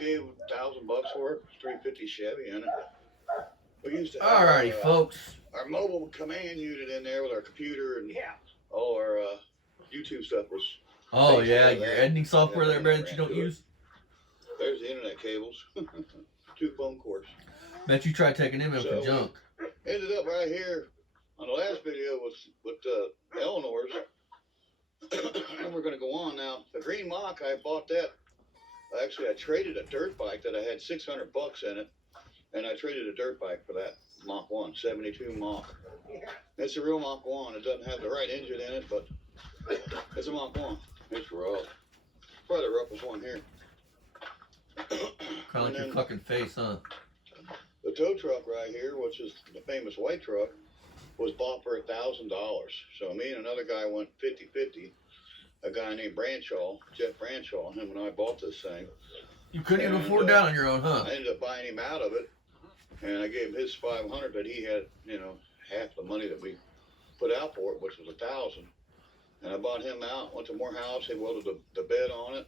gave $1,000 for it. 350 Chevy in it. We used to. Alrighty, folks. Our mobile command unit in there with our computer and all our YouTube stuff was. Oh yeah, your editing software there, Brad, that you don't use. There's the internet cables. 2 phone cords. Bet you tried taking them in for junk. Ended up right here on the last video with Eleanor's. And we're going to go on now. The green Mach, I bought that. Actually, I traded a dirt bike that I had $600 in it. And I traded a dirt bike for that Mach 1, 72 Mach. It's a real Mach 1. It doesn't have the right engine in it, but it's a Mach 1. It's rough. Probably the roughest one here. Kind of like your fucking face, huh? The tow truck right here, which is the famous white truck, was bought for $1,000. So me and another guy went 50-50. A guy named Branshaw, Jeff Branshaw, him and I bought this thing. You couldn't even afford that on your own, huh? I ended up buying him out of it, and I gave him his $500, but he had, half the money that we put out for it, which was $1,000. And I bought him out, went to Morehouse, he welded the bed on it,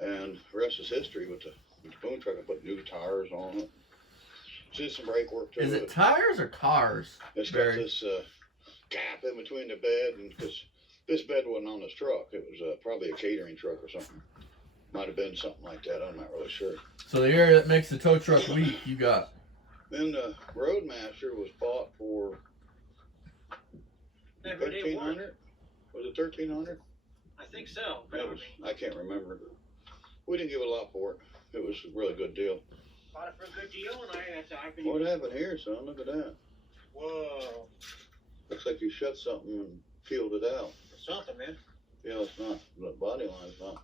and the rest is history with the boom truck. I put new tires on it. Did some brake work to it. Is it tires or tires? It's got this gap in between the bed, and because this bed wasn't on this truck, it was probably a catering truck or something. Might have been something like that. I'm not really sure. So the area that makes the tow truck weak, you got. Then the Roadmaster was bought for $1,300. Was it $1,300? I think so. I can't remember. We didn't give a lot for it. It was a really good deal. Bought it for a good deal, and I've been. What happened here, son? Look at that. Whoa. Looks like you shut something and peeled it out. It's something, man. Yeah, it's not. The body line's not.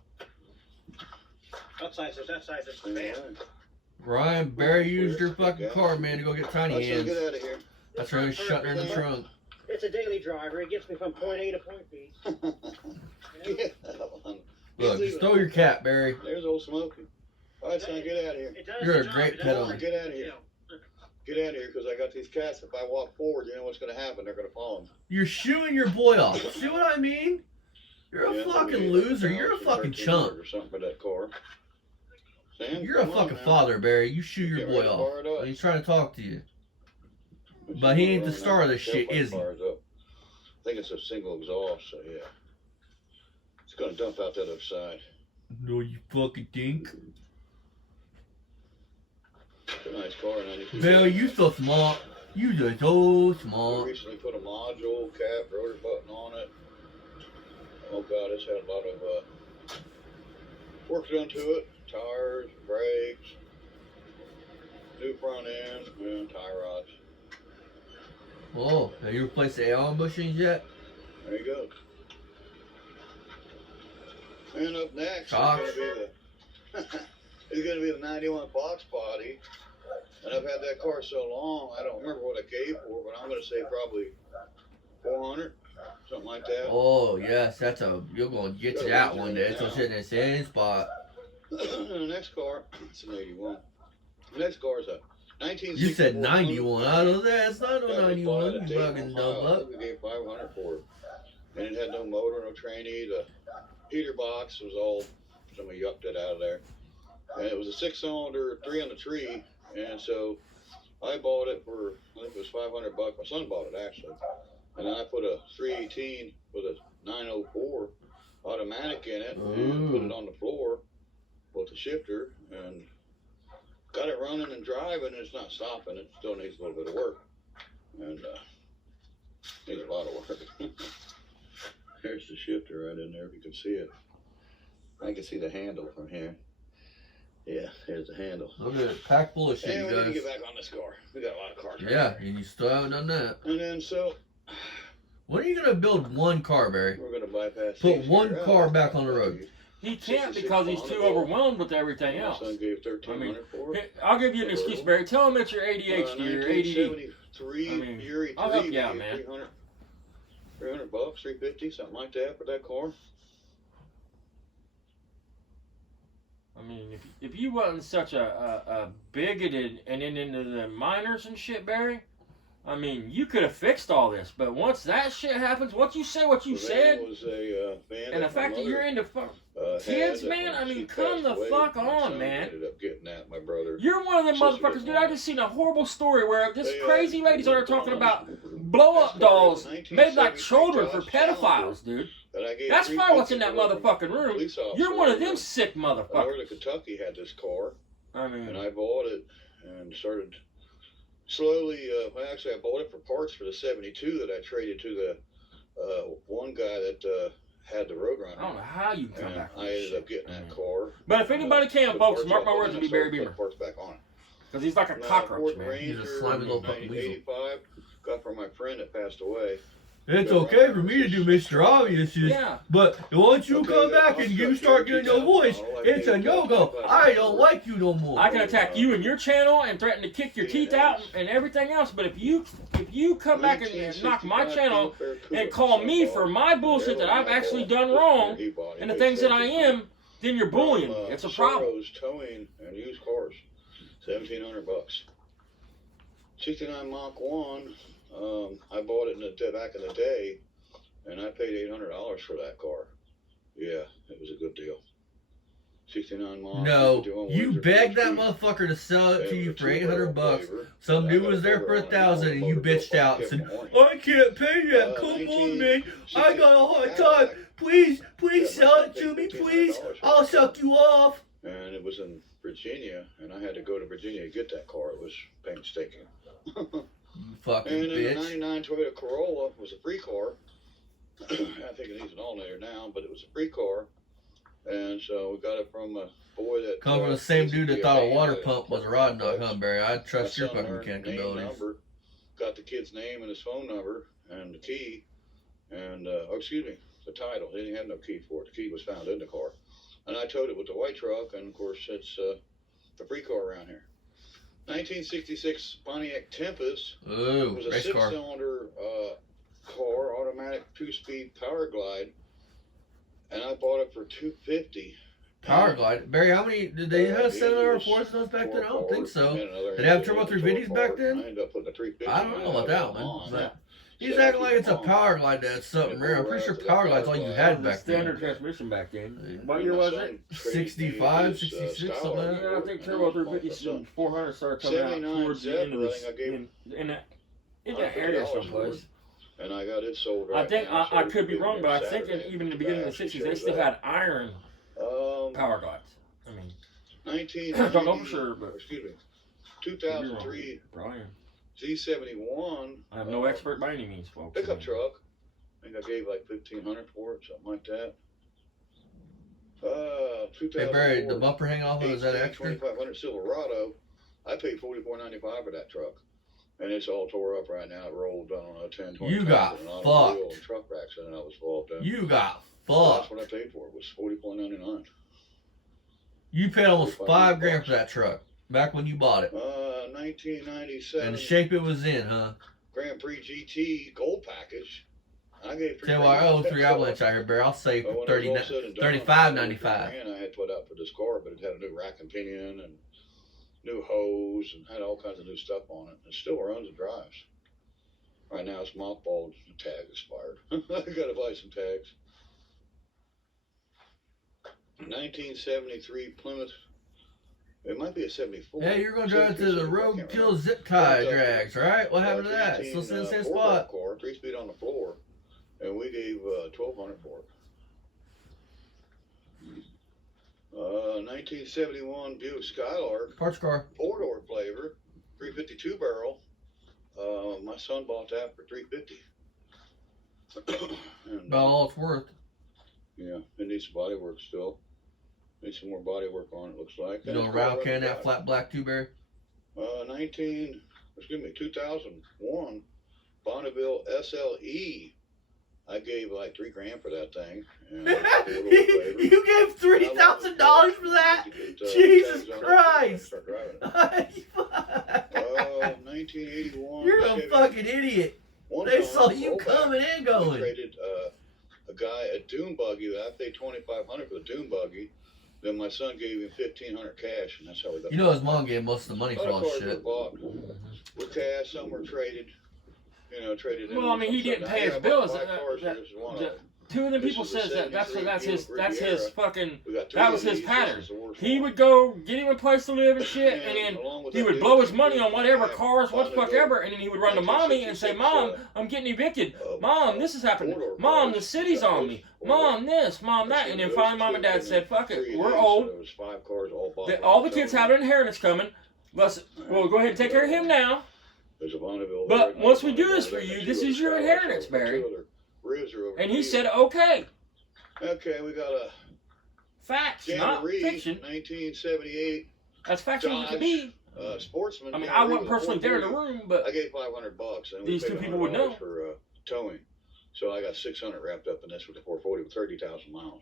That side's the bad. Ryan, Barry used your fucking car, man, to go get tiny hands. Get out of here. That's why he's shutting her in the trunk. It's a daily driver. It gets me from point A to point B. Yeah. Look, just throw your cat, Barry. There's old Smokey. All right, son, get out of here. You're a great pet owner. Get out of here. Get out of here, because I got these cats. If I walk forward, you know what's going to happen. They're going to follow me. You're shooing your boy off. See what I mean? You're a fucking loser. You're a fucking chump. Or something for that car. Sam, you're a fucking father, Barry. You shoot your boy off. He's trying to talk to you. But he ain't the star of this shit, is he? I think it's a single exhaust, so yeah. It's going to dump out the other side. No, you fucking think? It's a nice car. Barry, you so smart. You just so smart. We recently put a module cap, rotor button on it. Oh god, it's had a lot of work done to it. Tires, brakes, new front end, and tie rods. Oh, have you replaced the Allen bushings yet? There you go. And up next is going to be the 91 box body. And I've had that car so long, I don't remember what I gave for, but I'm going to say probably 400, something like that. Oh, yes, you're going to get to that one day. It's going to sit in the same spot. The next car, it's an 81. The next car is a 1961. You said 91. I don't know that. It's not no 91. You fucking dumb up. We gave 500 for it. And it had no motor, no trainee. The heater box was all, somebody yucked it out of there. And it was a 6-cylinder, 3 on the tree. And so I bought it for, I think it was $500. My son bought it actually. And then I put a 318 with a 904 automatic in it and put it on the floor with the shifter and got it running and driving. It's not stopping. It still needs a little bit of work. And needs a lot of work. There's the shifter right in there if you can see it. I can see the handle from here. Yeah, here's the handle. Look at it, packed full of shit, and you guys. We need to get back on this car. We got a lot of cars. Yeah, and you still haven't done that. And then so... When are you going to build one car, Barry? We're going to bypass... Put one car back on the road. He can't because he's too overwhelmed with everything else. My son gave $1,300 for it. I'll give you an excuse, Barry. Tell him it's your ADHD or ADD. 1973, I'll help you out, man. $300, $350, something like that for that car. I mean, if you wasn't such a bigoted and into the minors and shit, Barry, I mean, you could have fixed all this. But once that shit happens, once you say what you said, Was a van and the fact that you're into Kids, had, man, I when mean, she come the passed away, fuck my on, son man. Ended up getting that, my brother. You're one of them Sister motherfuckers, dude. I didn't just seen a horrible story where this They, crazy lady's on there talking about That blow-up started dolls with made like 1973 children for Josh Challenger pedophiles, dude. that I gave That's $350 probably what's in that to a motherfucking room. police officer You're one of over them in sick motherfuckers. Northern Kentucky had this car, I and mean, I bought it and started slowly. Well, actually, I bought it for parts for the '72 that I traded to the one guy that had the Roadrunner. I don't know how you can come And back from I this ended shit. up getting I that mean, car. but if anybody can, Put folks, parts mark my off words, and it'll be I Barry started Beamer. putting parts back on it. Because he's like a Now, cockroach, Ford man. Ranger He's a slimy little in fucking weasel. 1985 got from my friend that passed away. It's okay for me to do Mr. Obvious, Yeah. but once you Okay, come back I'll and you start start doing getting your voice, $2,000. it's a no-go. I don't like you no more. I can attack you and your channel and threaten to kick your Yeah, teeth that out is. and everything else. But if you come back and knock my channel and call me for my bullshit that I've actually done wrong and the things that I am, then you're bullying me. It's a problem. Soros Towing and used cars, $1,700. 69 Mach 1. I bought it back in the day, and I paid $800 for that car. Yeah, it was a good deal. 69 Mach. No, doing you Windsor begged that Street. motherfucker to sell it to It you was a for $800. flavor. Some I dude got was there for flavor on it. $1,000, and you Motor bitched bill out and for said, $1,000. "I can't pay that. Come on, man. I got a hard time. Please sell it to me, please. I'll suck you off." And it was in Virginia, and I had to go to Virginia to get that car. It was painstaking. You fucking And then the bitch. 99 Toyota Corolla was a free car. I think it needs an alternator now, but it was a free car. And so we got it from a boy that... Come from the same dude that thought a water had pump was a rod knock, huh, Barry? I My trust your son fucking learned mechanical name, abilities. number, got the kid's name and his phone number and the key, and the title. He didn't have no key for it. The key was found in the car, and I towed it with the white truck. And of course, it's the free car around here. 1966 Pontiac Tempest. It Ooh, was a race car. six-cylinder car, automatic 2-speed power glide, and I bought it for $250. Power glide. Barry, how many did they have 704s in those back then? I don't think so. Did they have turbo 350s back then? I ended up putting a 350. I don't know about that one. on. But he's acting like it's a power glide that's something rare. I'm pretty sure power glide's all you had back Standard then. transmission back then. Yeah. What year was it? 65, 66, something like that. Yeah, I think turbo 350 400 started coming out 79 towards the end of this, Zebra, I think I in that area $150 someplace. And I got it sold. I Right think now, so I could be it'll wrong, but I think Saturday. even in the beginning of the Actually 60s they shows still that. had iron power glides. I mean, 19. I don't know for sure, but excuse me. could be wrong. 2003 Probably. Z71. I'm no expert by any means, folks. I Pickup mean, truck. I think I gave like $1,500 for it, something like that. Hey Barry, the bumper hang off of, is that extra? 2500 Silverado. I paid $44.95 for that truck, and it's all tore up right now. It rolled, I don't know, 10, 20 You got times, and automobile fucked. and truck racks in it. I was involved in. You got That's fucked. what I paid for it. Was $44.99. You paid almost $5,000 for that truck back when you bought it. 1997. And the shape it was in, huh? Grand Prix GT gold package. I gave Tell you what, I owe 3 Avalanche out here, Barry. I'll say But when it was 30, all said and done, $35.95. $3,000 I had put out for this car, but it had a new rack and pinion and new hose and had all kinds of new stuff on it. It still runs and drives. Right now it's mothballed. The tag expired. I gotta buy some tags. 1973 Plymouth. It might be a 74. Yeah, you're gonna drive to the Roadkill Zip Tie Drags, right? What happened to that? Still in the same spot. Car, 3-speed on the floor, and we gave $1,200 for it. 1971 Buick Skylark, Parts car. 4-door flavor, 352 barrel. My son bought that for $350. And, About all it's worth. yeah, it needs some body work still. Needs some more body work on it, looks like. You gonna round can that flat black too, Barry? 2001 Bonneville SLE. I gave like $3,000 for that thing. And You gave $3,000 for that? Jesus Christ! Start driving it. 1981. You're a Chevy. fucking idiot. One They time, saw you rollback, coming and we going. traded a guy a dune buggy. I paid $2,500 for the dune buggy. Then my son gave him $1,500 cash, and that's how we got. You know his mom gave most of the money for all cars this were shit. bought with cash. Some were traded. You know, traded. in Well, I mean, he something. didn't pay Yeah, his I bought bills. 5 cars, and this is one of them. two of them This people was a says that that's 73 his Buick his Riviera. fucking We got three that of was his these. pattern. This is the worst He one. would go get him a place to live and shit, and then along with he that would dude, blow his money on whatever yeah, cars, what the fuck finally ever, and then he would run to mommy and say, 1966, Mom, I'm getting evicted. Mom, this is happening. four-door Mom, cars. the city's Got on those me. four. Mom, this, Mom, that. And then finally mom and dad said, fuck it, we're old. There was 5 cars all bought. All the kids have an inheritance coming. We'll go ahead and take care of him now. There's a Bonneville But there, once we do Bonneville this there, for you, and this two is other your Skylights inheritance, over there, Barry. two other Rivs are over And he here. said, okay. Okay, we got a Facts, Jamie not Reed, fiction. 1978 That's factual as it can be. Sportsman. I mean, Jamie I Reed wasn't with a personally there in the 440. room, but I gave $500, and we These paid two people would know. $100 for towing. So I got 600 wrapped up in this with the 440 with 30,000 miles.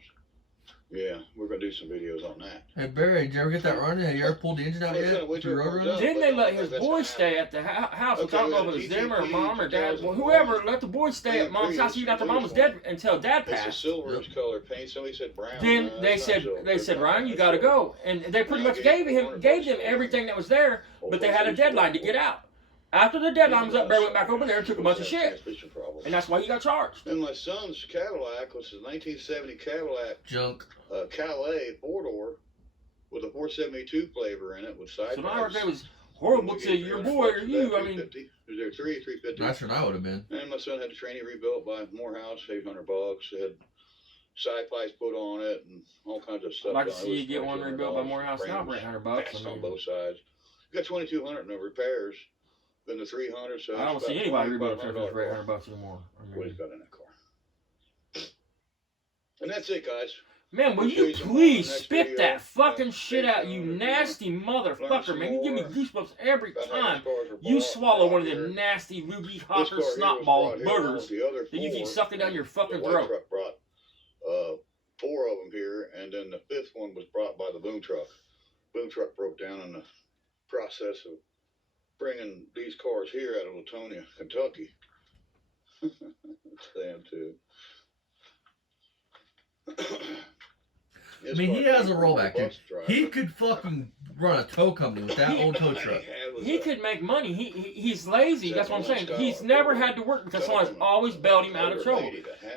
Yeah, we're gonna do some videos on that. Hey Barry, did you ever get that running? Have you ever pulled the engine out yet? Wait For till it road comes running? up. didn't they let his That's boy gonna stay at the house? Okay, I don't know we if it was had them or TTP, mom or dad. 2001. Whoever let the boy stay at Yeah, mom's house even after Prius, mom was dead until dad It's a passed. silverish color paint. Somebody said brown. Then No, they that's not said silver. Ryan, you got to go, and they pretty much gave them everything that was there, but they had a deadline to get out. After the deadline was up, Barry went back over there and took a bunch of shit, Transmission problem. and that's why he got charged. And my son's Cadillac was a 1970 Cadillac Junk. Calais 4-door with a 472 flavor in it with side So now pipes. it was horrible to your boy or you. I mean, was there 350? Nicer than I would have been. And my son had the training rebuilt by Morehouse, $800. They had side pipes put on it and all kinds of stuff. I'd like to done. see It was you get one rebuilt by Morehouse now for frames $800. fast I on mean, both sides. You got 2,200 in the repairs. Then the 300. So I don't it's see about anybody rebuild a truck $2,500 for $800 anymore. I What he's mean, got in that car. And that's it, guys. man, will We'll show you you some more please in the next spit video. that fucking Yeah, shit out, you learn nasty some motherfucker, man. You give me more goosebumps every about how these time cars are you bought, swallow one of brought them here. nasty loogie This hopper car here snot was ball brought here along boogers with the other that you keep four. sucking down your The fucking white throat. truck brought 4 of them here, and then the 5th one was brought by the boom truck. Boom truck broke down in the process of bringing these cars here out of Latonia, Kentucky. Damn too. I mean, he has a rollback, dude. He could fucking run a tow company with that old tow truck. He could make money. He's lazy. That's what I'm saying. He's never had to work because someone's always bailed him out of trouble.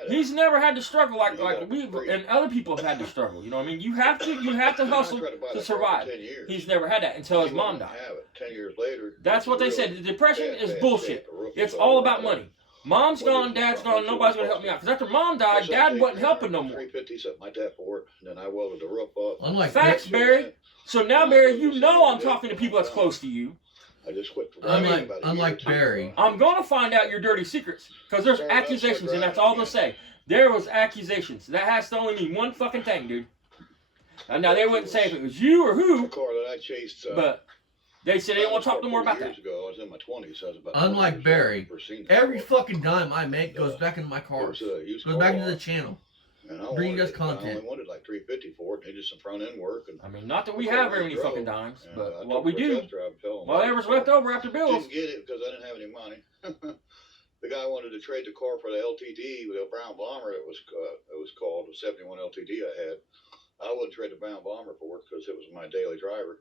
He's never had to struggle like we and other people have had to struggle. You know what I mean? You have to hustle to survive. He's never had that until his mom died. 10 years later. That's what they said. The depression is bullshit. It's all about money. Mom's gone, dad's gone, nobody's gonna help me out. Because after mom died, dad wasn't helping no more. 350, something like that for it, and then I welded the roof up. Unlike Facts, Barry. So now, Barry, you know I'm talking to people that's close to you. I just quit. Unlike Barry. I'm gonna find out your dirty secrets. Because there's accusations, and that's all they'll say. There was accusations. That has to only mean one fucking thing, dude. And now they wouldn't say if it was you or The who, car that I chased. but they said they didn't want to talk no more about that. Years ago, I was in my 20s. I was about Unlike 20 years Barry, old. Never seen that Every car. fucking dime I make goes back into my It cars. was a used Goes car back into the lot, channel. and I bring you wanted guys it. I content. only wanted like $350 for it. Needed some front end work, and I mean, not that we have very many fucking dimes, and, but I what took we it for a do, test drive, tell 'em whatever's about it. left over after bills, Didn't get it because I didn't have any money. The guy wanted to trade the car for the LTD with a brown bomber. It was called a 71 LTD I had. I wouldn't trade the brown bomber for it because it was my daily driver,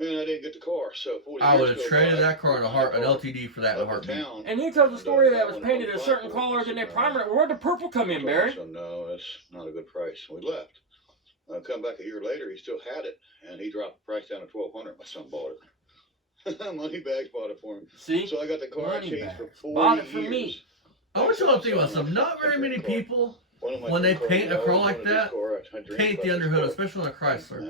and I didn't get the car. So 40 I years would have go traded by, that car in a heart, an LTD for that in a up in heartbeat. town. and he tells a story that was painted a certain color, then they primer it. Where'd the purple come in, Barry? So no, that's not a good price. We left. Come back a year later, he still had it, and he dropped the price down to $1,200. My son bought it. Money bags bought it for him. See? So I got the car I Money changed for bags. 40 Bought it for years. me. I want y'all to think about something. Not very many people when they paint a car like that, paint the underhood, especially on a Chrysler.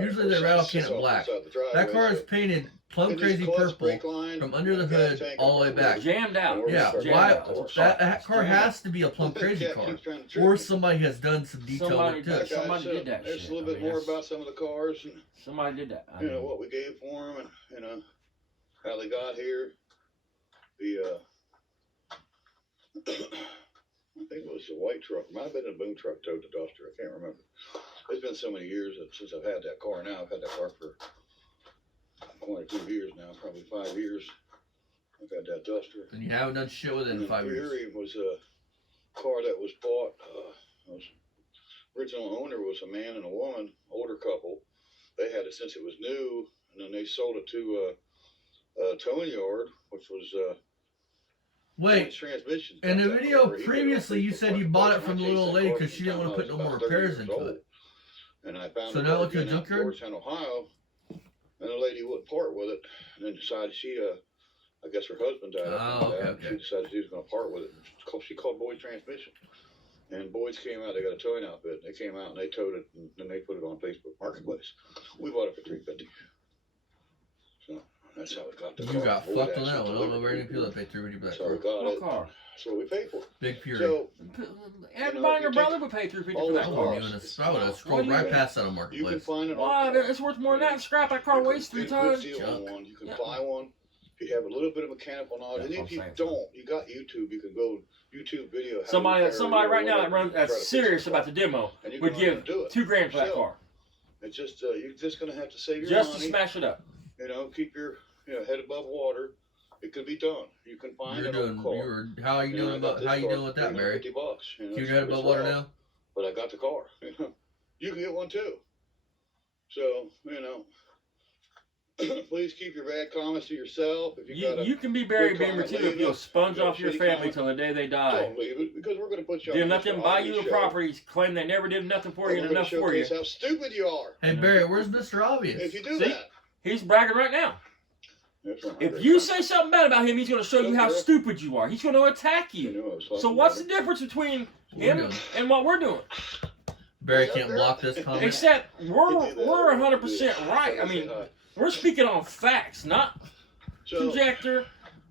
Usually they rattle can it black. That car is painted plum crazy purple from under the hood all the way back. Jammed out. Yeah, Jammed why? out. That car has to be a plum crazy car, or somebody has done some Somebody detailing to it. did. Somebody did that There's shit. a little I bit mean, more that's- about some of the cars, and Somebody did that. I you know mean, what we gave for them, and you know how they got here. The I think it was the white truck. Might have been a boom truck towed the duster. I can't remember. It's been so many years since I've had that car. Now I've had that car for quite a few years now, probably 5 years. I've had that duster. And you haven't done shit with it in And 5 years. Fury was a car that was bought. Original owner was a man and a woman, older couple. They had it since it was new, and then they sold it to a towing yard, which was Wait, transmission. in the video previously, you said you bought it from the little lady because she didn't want to put no more repairs into it. And I found So it now it's a in junkyard? Georgetown, Ohio, and the lady wouldn't part with it, and then decided I guess her husband died. Oh, okay. She decided she was going to part with it. She called Boyd Transmission. And Boyd's came out, they got a towing outfit. They came out and they towed it, and then they put it on Facebook Marketplace. We bought it for $350. So that's how we got the car. You got Boyd fucked on that actually one. I don't know very many delivered people that pay $350 for that So we car. got What it. car? That's what we paid for it. Big Fury. So, Everybody and your you brother take would pay $350 all for the that I car. wouldn't even, I would have scrolled right past that on you can Marketplace. find it Why? on It's worth more than that. Scrap that car weighs 3 tons. You Junk. can Yeah. buy one. If you have a little bit of mechanical knowledge, That's and what if you I'm saying. don't, you got YouTube. You can go YouTube video. how to Somebody repair right now whatever, that runs try to that's fix serious the about car. the demo And you would can give do it. $2,000 for that So, car It's just you're just gonna have to save your just to money. smash it up. You know, keep your head above water. It could be done. You can find You're it on doing. the car. How are you doing about? How you doing with that, Barry? $50. Keep your head above water now. But I got the car. You can get one too. So please keep your bad comments to yourself. If You can be Barry good Beamer comment, too leave if you'll it. sponge You got off your shitty family comment, till the day they die. don't leave it because we're gonna put you on. Then let this them buy audio you a show. property, claim they never did nothing for you We're and gonna enough for you. showcase how stupid you are. Hey Barry, where's Mr. Obvious? If you do See? that. He's bragging right now. That's right. If you say something bad about him, he's going to show you how stupid you are. He's going to attack You you. knew I was talking So what's the about difference between We're him doing. and what we're doing? Barry can't block this comment. Except it. we're 100% right. I mean, Say hi. we're speaking on facts, not So, conjecture,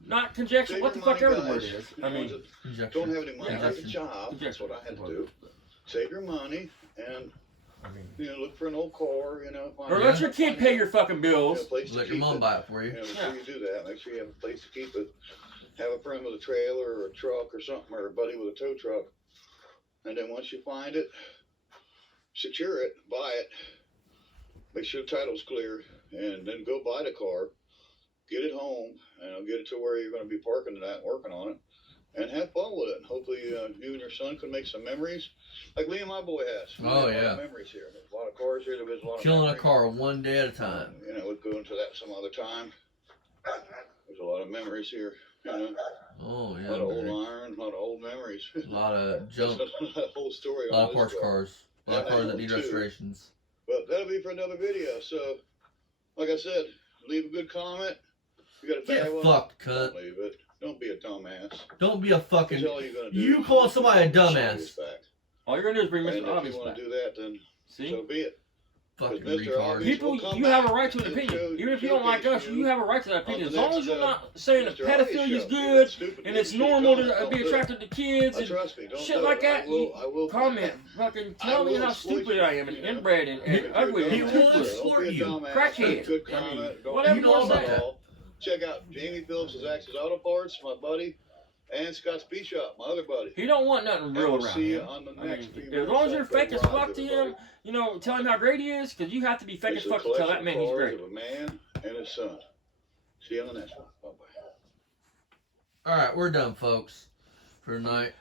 not conjecture. save What the your fuck money, ever the word guys. is. You I know, mean, just Conjecture. don't have any money. Yeah, Take a job. That's what I had to do. Save your money and look for an old car. Find or Yeah. let your kid pay your fucking a bills. place to Let your keep mom it. buy it for you. Before you do that, make sure you have a place to keep it. Have a friend with a trailer or a truck or something, or a buddy with a tow truck. And then once you find it, secure it, buy it, make sure the title's clear, and then go buy the car, get it home, and get it to where you're going to be parking it at, working on it, and have fun with it. And hopefully you and your son can make some memories, like me and my boy has. We Oh, have a lot yeah. of memories here. There's a lot of cars here. There's a lot of Killing a memories. car one day at a time. We'll go into that some other time. There's a lot of memories here. Oh A yeah. lot of old Barry. iron, a lot of old memories. A lot of junk. A whole story A on lot of this parts car. cars. A lot of cars that need Too. restorations. But that'll be for another video. So, like I said, leave a good comment. You got a bad Get one? fucked, Don't cunt. leave it. Don't be a dumbass. Don't be a That's fucking. all you're gonna do. You call somebody a Show dumbass. respect. All you're going to do is bring And Mr. if Obvious you want back. to do that, then See? so be it. Fucking Mr. retard. Obvious- People, We'll come you have a back right to an and opinion. show- Even if you don't like us, showcase you have a right to that on opinion. the As long next, as you're not saying that Mr. Obvious pedophilia is show. good Stupid and it's shit, normal don't to be do it. attracted to kids and Trust me, don't shit do like it. that, I will comment, fucking tell me will how exploit stupid you, I am and you know? inbred and ugly He and will toothless. exploit Don't be a you. dumbass. Crackhead. Good I mean, comment. Don't whatever you you know want to about say. that. Check out Jamie Phillips' Access Auto Parts, my buddy, and Scott's Beach Shop, my other buddy. He don't want nothing And real we'll around see you him. on the I next mean, female as long as you're South fake as Road fuck to everybody. him, tell him how great he is, because you have to be fake as It's a fuck to tell that collection man of he's cars great. of a man and his son. See you on the next one. Bye-bye. Alright, we're done, folks. For tonight.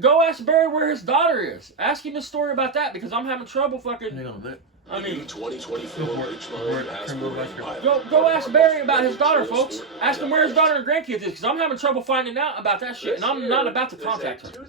Go ask Barry where his daughter is. Ask him a story about that, because I'm having trouble fucking. Hang on a minute. I mean, 2024 Go for it. Ridgeline Aspen Pilot. go ask Barry about his daughter, folks. Ask him where his daughter and grandkids is, because I'm having trouble finding out about that shit, and I'm not about to contact her.